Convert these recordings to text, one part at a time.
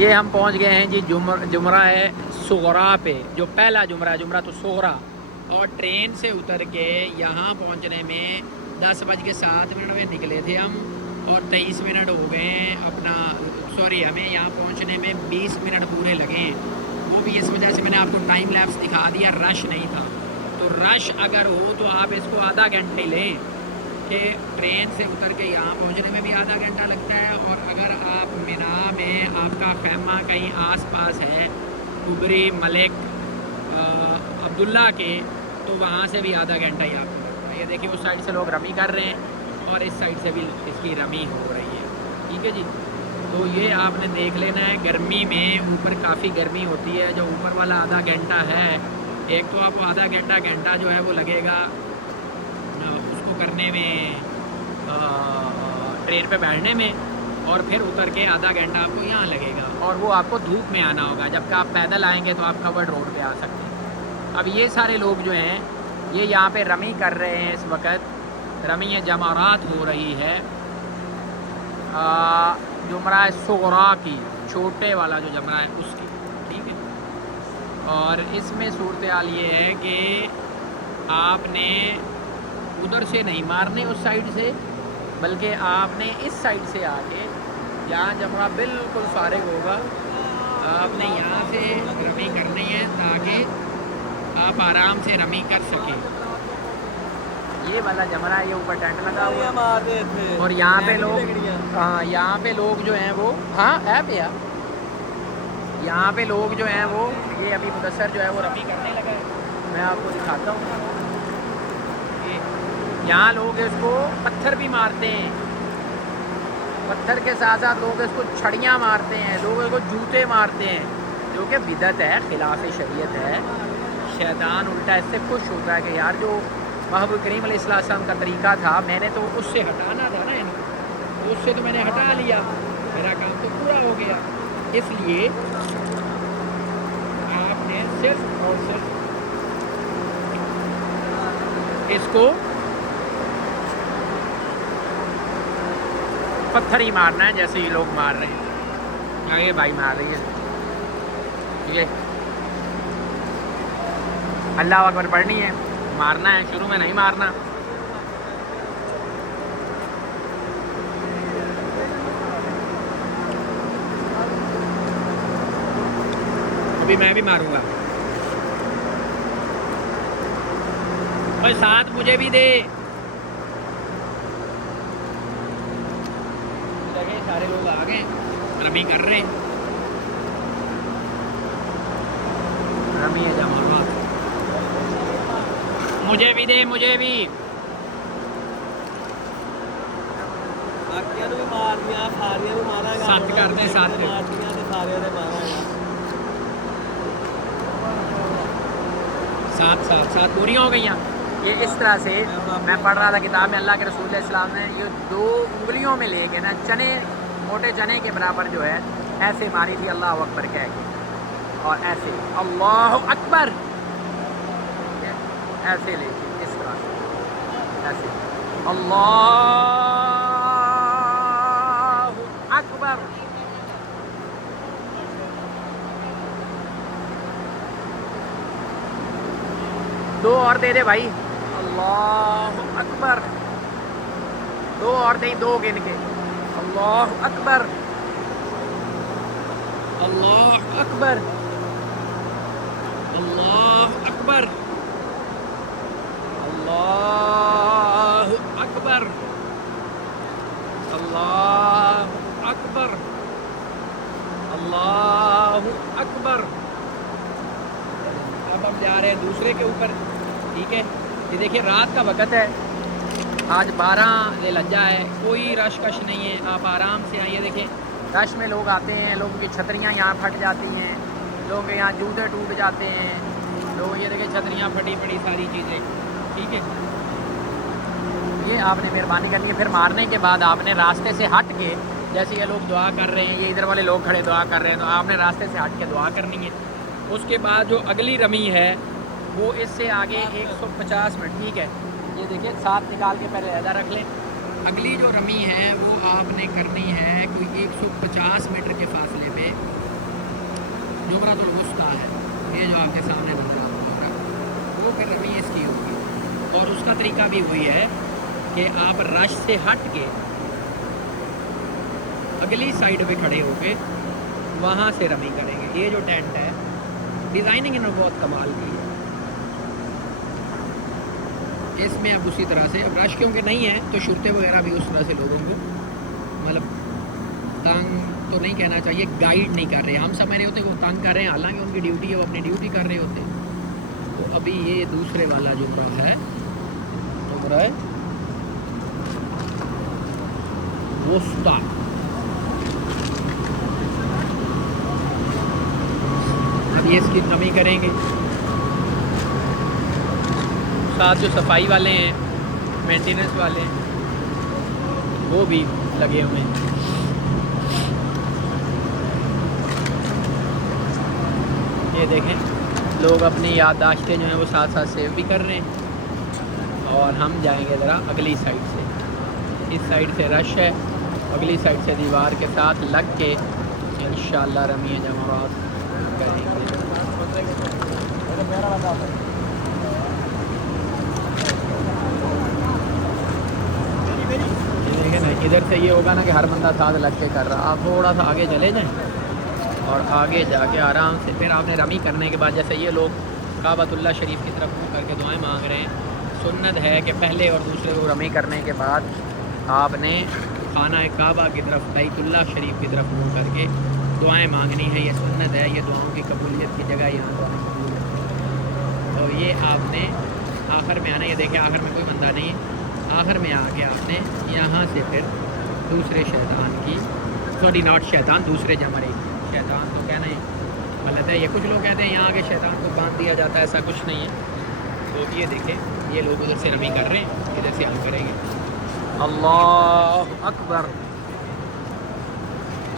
ये हम पहुंच गए हैं जी जुमरा है सुगरा पे, जो पहला जुमरा है, जुमरा तो सुगरा। और ट्रेन से उतर के यहाँ पहुंचने में 10:07 में निकले थे हम, और 23 मिनट हो गए अपना, सॉरी हमें यहाँ पहुंचने में 20 मिनट पूरे लगे। वो भी इस वजह से मैंने आपको टाइम लैप्स दिखा दिया, रश नहीं था। तो रश अगर हो तो आप इसको आधा घंटा ही लें कि ट्रेन से उतर के यहाँ पहुँचने में भी आधा घंटा लगता है। और अगर आप मिना में आपका खैमा कहीं आसपास है कुबरी मलिक अब्दुल्ला के, तो वहाँ से भी आधा घंटा ही आपको लगता है। ये देखिए उस साइड से लोग रमी कर रहे हैं और इस साइड से भी इसकी रमी हो रही है। ठीक है जी, तो ये आपने देख लेना है। गर्मी में ऊपर काफ़ी गर्मी होती है, जो ऊपर वाला आधा घंटा है, एक तो आपको आधा घंटा जो है वो लगेगा उसको करने में, ट्रेन पे बैठने में, और फिर उतर के आधा घंटा आपको यहाँ लगेगा। और वो आपको धूप में आना होगा, जबकि आप पैदल आएंगे तो आप कवर्ड रोड पे आ सकते हैं। अब ये सारे लोग जो हैं ये यहाँ पे रमी कर रहे हैं इस वक्त। रमी जमारात हो रही है जुमरा सुगरा की, छोटे वाला जो जमरा है उसकी। ठीक है, और इसमें सूरत हाल ये है कि आपने उधर से नहीं मारने उस साइड से, बल्कि आपने इस साइड से आके जहाँ जमरा बिल्कुल फारिग होगा आपने यहाँ से रमी करनी है, ताकि आप आराम से रमी कर सकें। ये वाला जमरा है, ये ऊपर टेंट लगा हुआ है, और यहाँ पे लोग, हाँ यहाँ पे लोग जो हैं वो, हाँ ऐप यार, यहाँ पे लोग जो हैं वो, ये अभी मुदस्सर जो है वो रमी करने लगा है। मैं आपको दिखाता हूँ, यहाँ लोग इसको पत्थर भी मारते हैं, पत्थर के साथ साथ लोग इसको छड़ियाँ मारते हैं, लोग इसको जूते मारते हैं, जो कि बिदअत है, खिलाफ शरीयत है। शैतान उल्टा इससे खुश होता है कि यार जो महबूब करीम अलैहिस्सलाम का तरीका था, मैंने तो उससे हटाना था ना इनको, तो उससे तो मैंने हटा लिया, मेरा काम तो पूरा हो गया। इसलिए आपने सिर्फ और सिर्फ इसको पत्थर ही मारना है, जैसे ये लोग मार रहे हैं। ये भाई मार रही है, ये अल्लाह अकबर पढ़नी है, मारना है, शुरू में नहीं मारना। अभी मैं भी मारूंगा, और साथ मुझे भी दे। लगे सारे लोग आ गए, रमी कर रहे, रमी है जमात, मुझे भी दे, मुझे भी। साथ करते हैं, साथ साथ साथ साथ पूरियाँ हो गई। ये इस तरह से मैं पढ़ रहा था किताब में, अल्लाह के रसूल सल्लल्लाहु अलैहि वसल्लम ने ये 2 उंगलियों में लेके ना चने, मोटे चने के बराबर जो है ऐसे मारी थी, अल्लाह अकबर कह के, और ऐसे अल्लाह अकबर ऐसे लेके, इस तरह से ऐसे अल्लाह अकबर। दो और दे दे भाई, अल्लाह अकबर, 2 और दे, 2 गिन के, अल्लाह अकबर, अल्लाह अकबर, अल्लाह अकबर, अल्लाह अकबर, अल्लाह अकबर, अल्लाह अकबर। अब हम जा रहे हैं दूसरे के ऊपर। ठीक है, ये देखिए रात का वक़्त है, आज 12 लज्जा है, कोई रश कश नहीं है, आप आराम से आइए। देखिए रश में लोग आते हैं, लोगों की छतरियाँ यहाँ फट जाती हैं, लोगों के यहाँ जूते टूट जाते हैं, लोग ये देखिए छतरियाँ फटी पड़ी, सारी चीज़ें। ठीक है, ये आपने मेहरबानी करनी है। फिर मारने के बाद आपने रास्ते से हट के, जैसे ये लोग दुआ कर रहे हैं, ये इधर वाले लोग खड़े दुआ कर रहे हैं, तो आपने रास्ते से हट के दुआ करनी है। उसके बाद जो अगली रमी है वो इससे आगे 150 मिनट। ठीक है, ये देखिए साथ निकाल के पहले ऐसा रख लें। अगली जो रमी है वो आपने करनी है कोई 150 मीटर के फासले पे, जमरातुल वुस्ता है, ये जो आपके सामने नजर आ रहा है, वो फिर रमी इसकी होगी। और उसका तरीका भी वही है कि आप रश से हट के अगली साइड पे खड़े होके वहाँ से रमी करेंगे। ये जो टेंट है डिज़ाइनिंग इन्होंने बहुत कमाल की है। इसमें अब उसी तरह से अब रश क्योंकि नहीं है तो शुरते वगैरह भी उस तरह से लोगों को मतलब तंग तो नहीं कहना चाहिए, गाइड नहीं कर रहे। हम समझ रहे होते वो तंग कर रहे हैं, हालांकि उनकी ड्यूटी है, वो अपनी ड्यूटी कर रहे होते। तो अभी ये दूसरे वाला जुमरा है, जुमरा है वुस्ता। अब ये इसकी नमी करेंगे। साथ जो सफाई वाले हैं, मेंटेनेंस वाले हैं, वो भी लगे हुए हैं। ये देखें, लोग अपनी याददाश्तें जो हैं वो साथ साथ सेव भी कर रहे हैं। और हम जाएंगे ज़रा अगली साइड से। इस साइड से रश है, अगली साइड से दीवार के साथ लग के इंशाअल्लाह रमी जमरात करेंगे। देखें ना, इधर से ये होगा ना कि हर बंदा साथ लग के कर रहा। आप थोड़ा सा आगे चले जाएं और आगे जाके आराम से फिर आपने रमी करने के बाद, जैसे ये लोग काबतुल्लाह शरीफ की तरफ मुँह करके दुआएं मांग रहे हैं, सुन्नत है कि पहले और दूसरे को रमी करने के बाद आपने खाना काबा की तरफ, बैतुल्लाह शरीफ की तरफ मुँह करके दुआएं मांगनी है। ये सुन्नत है, ये दुआओं की कबूलियत की जगह यहाँ पर कबूल है। तो ये आपने आखिर में आना, ये देखें आखिर में कोई बंदा नहीं है, आखिर में आके आपने यहाँ से फिर दूसरे शैतान की, सॉरी नॉट शैतान, दूसरे जमरे, शैतान तो कहना ही गलत है। ये कुछ लोग कहते हैं यहाँ आके शैतान को बांध दिया जाता है, ऐसा कुछ नहीं है। तो ये देखें, ये लोग उधर से रमी कर रहे हैं, इधर से हम करेंगे। अल्लाह अकबर,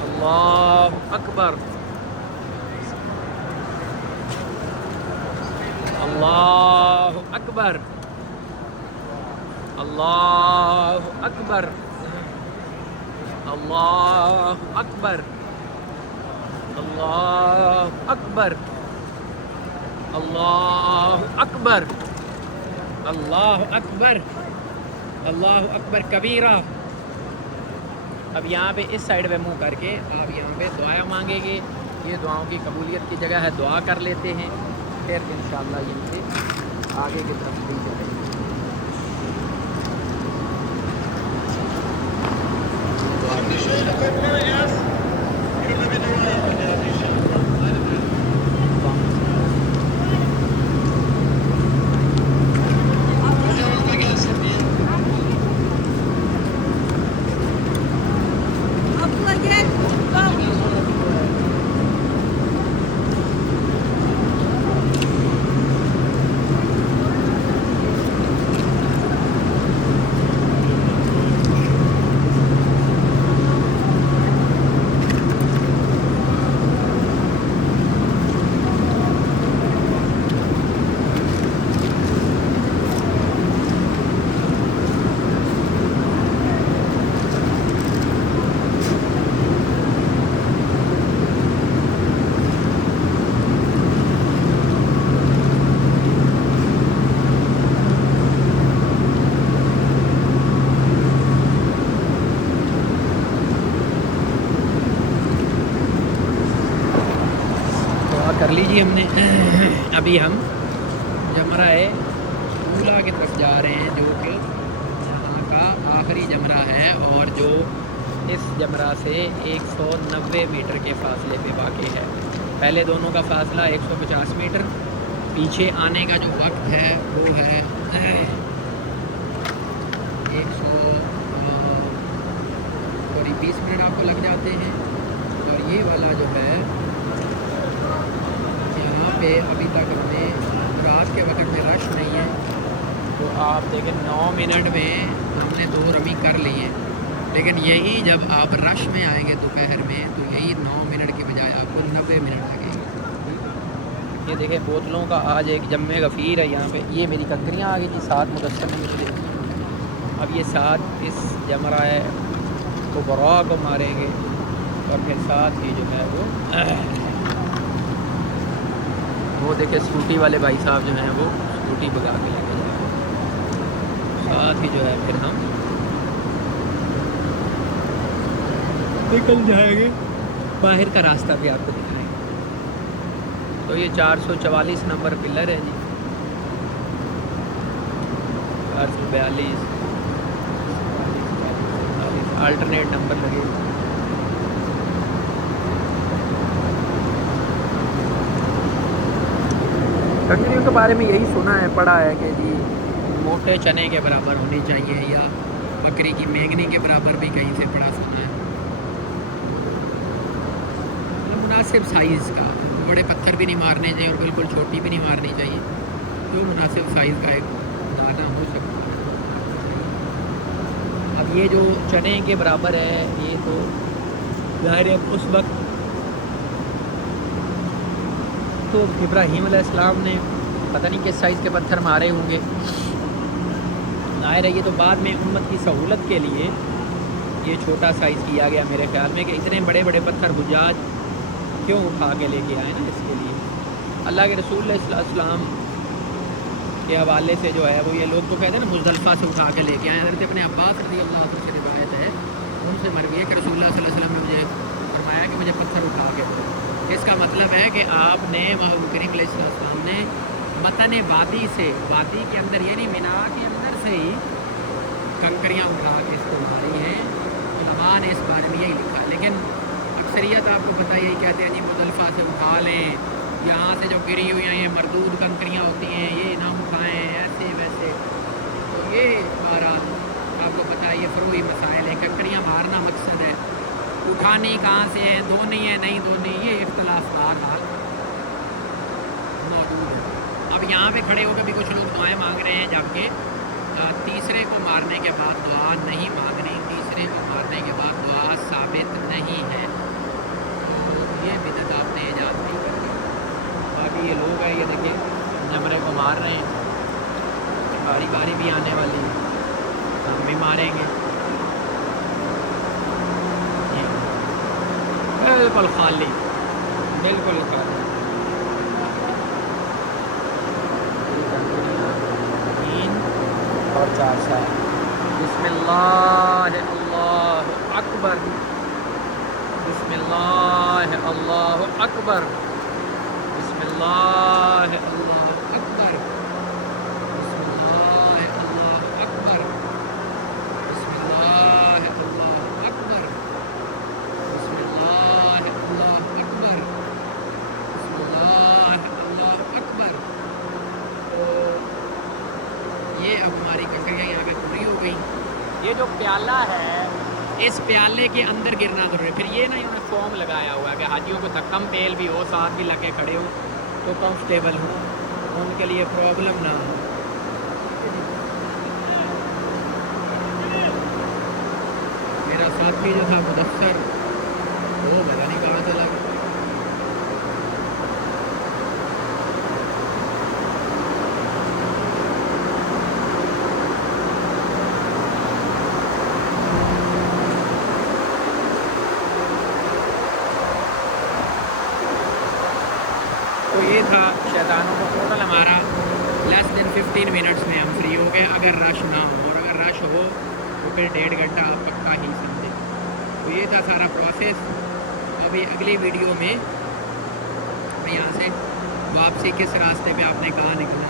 अल्लाह अकबर, अल्लाह अकबर, अल्लाह अकबर, अल्लाह अकबर, अल्लाह अकबर, अल्लाह अकबर, अल्लाह अकबर, अल्लाह अकबर कबीरा। अब यहाँ पे इस साइड पे मुंह करके आप यहाँ पे दुआ मांगेंगे। ये दुआओं की कबूलियत की जगह है, दुआ कर लेते हैं, फिर इंशाअल्लाह यहाँ से आगे की तरफ भी चलेंगे। कर लीजिए हमने। अभी हम जमरा ऊला की तरफ जा रहे हैं, जो कि यहाँ का आखिरी जमरा है और जो इस जमरा से 190 मीटर के फासले पे वाक़ है। पहले दोनों का फासला 150 मीटर, पीछे आने का जो वक्त है वो है 120 मिनट आपको लग जाते हैं। और ये वाला जो है पे अभी तक हमने रात के वक्त में रश नहीं है, तो आप देखें 9 मिनट में हमने 2 रमी कर ली हैं। लेकिन यही जब आप रश में आएंगे दोपहर में, तो यही 9 मिनट की बजाय आपको 90 मिनट लगेंगे। ये देखें बोतलों का आज एक जम्मे गफ़ीर है यहाँ पे। ये मेरी ककरियाँ आ गई थी, 7 मुदस्सर में मुझे। अब ये 7 इस जमरा को बरा को मारेंगे और फिर साथ ही जो है वो वो देखे स्कूटी वाले भाई साहब जो हैं वो स्कूटी भगा के लेके जाए। साथ ही जो है फिर हम निकल जाएंगे, बाहर का रास्ता भी आपको दिखाएंगे। तो ये 444 नंबर पिलर है जी, 442 अल्टरनेट नंबर लगे। कंकरियों के बारे में यही सुना है, पढ़ा है कि जी मोटे चने के बराबर होनी चाहिए, या बकरी की मेंगनी के बराबर भी कहीं से पढ़ा सुना है। मुनासिब साइज़ का, बड़े पत्थर भी नहीं मारने चाहिए और बिल्कुल छोटी भी नहीं मारनी चाहिए, जो मुनासिब साइज़ का एक दाना हो सकता है। अब ये जो चने के बराबर है, ये तो ज़ाहिर है उस वक्त तो इब्राहीम अलैहिस्सलाम ने पता नहीं किस साइज़ के पत्थर मारे होंगे। ज़ाहिर है ये तो बाद में उम्मत की सहूलत के लिए ये छोटा साइज़ किया गया मेरे ख्याल में, कि इतने बड़े बड़े पत्थर हुज्जाज क्यों उठा के लेके आए ना, इसके लिए। अल्लाह के रसूल सल्लल्लाहु के हवाले से जो है वो ये लोग तो कहते हैं ना मुज़दलिफ़ा से उठा के लेके आए। हज़रत अपने अब्बास रज़ियल्लाहु अन्हु से रिवायत है, उनसे मरवी है कि रसूलुल्लाह सल्लल्लाहु अलैहि वसल्लम ने मुझे फरमाया कि मुझे पत्थर उठा के दो। इसका मतलब है कि आपने महबूब करीम अलैहिस्सलाम ने मतन वादी से, वादी के अंदर यानी मिना के अंदर से ही कंकरियाँ उठा के इसको मारी हैं। उलमा ने इस बारे में यही लिखा, लेकिन अक्सरियत आपको पता यही कहते हैं जी मुज़दलिफ़ा से उठा लें, यहाँ से जो गिरी हुई हैं ये मरदूद कंकरियाँ होती हैं, ये ना उठाएँ, ऐसे वैसे। तो ये बहरहाल आपको पता है ये फ़रूई मसाइल है। कंकरियाँ मारना मकसद है, उठानी कहाँ से है, धोनी है नहीं धोनी, ये इख्तलाफ हाल मौजूद है। अब यहाँ पे खड़े होकर भी कुछ लोग दुआएं मांग रहे हैं, जबकि तीसरे को मारने के बाद दुआ नहीं मांगनी, तीसरे को मारने के बाद दुआ साबित नहीं है। तो ये बिदअत आपने ईजाद नहीं करनी। बाकी ये लोग हैं, ये देखिए जमरे को मार रहे हैं, बारी बारी भी आने वाली है, हम भी मारेंगे। बिल्कुल खाली, बिल्कुल खाली। 3 और 4 साल। बिस्मिल्लाह अल्लाहु अकबर, बिस्मिल्लाह अल्लाहु अकबर, बिस्मिल्लाह अल्लाहु अकबर, बिस्मिल्लाह अल्लाहु अकबर, बिस्मिल्लाह अल्लाहु अकबर, बिस्मिल्लाह अल्लाहु अकबर, बिस्मिल्लाह अल्लाहु अकबर। तो ये अब हमारी कंकरियाँ यहाँ पे पूरी हो गई। ये जो प्याला है, इस प्याले के अंदर गिरना जरूरी है। फिर ये ना इन्होंने फॉर्म लगाया हुआ है कि हाजियों को धक्कम पेल भी हो, साथ भी लगे खड़े हो तो कंफर्टेबल हो, उनके लिए प्रॉब्लम ना हो। मेरा साथी जो था मुदस्सर, वो पता नहीं कहाँ चला गया। तो ये था शैतानों का टोटल हमारा लेस देन 15 मिनट्स में हम फ्री हो गए, अगर रश ना हो। और अगर रश हो तो फिर 1.5 घंटा आप पक्का ही समझे। तो ये था सारा प्रोसेस। अभी अगली वीडियो में मैं यहाँ से वापसी किस रास्ते पे आपने कहाँ निकलना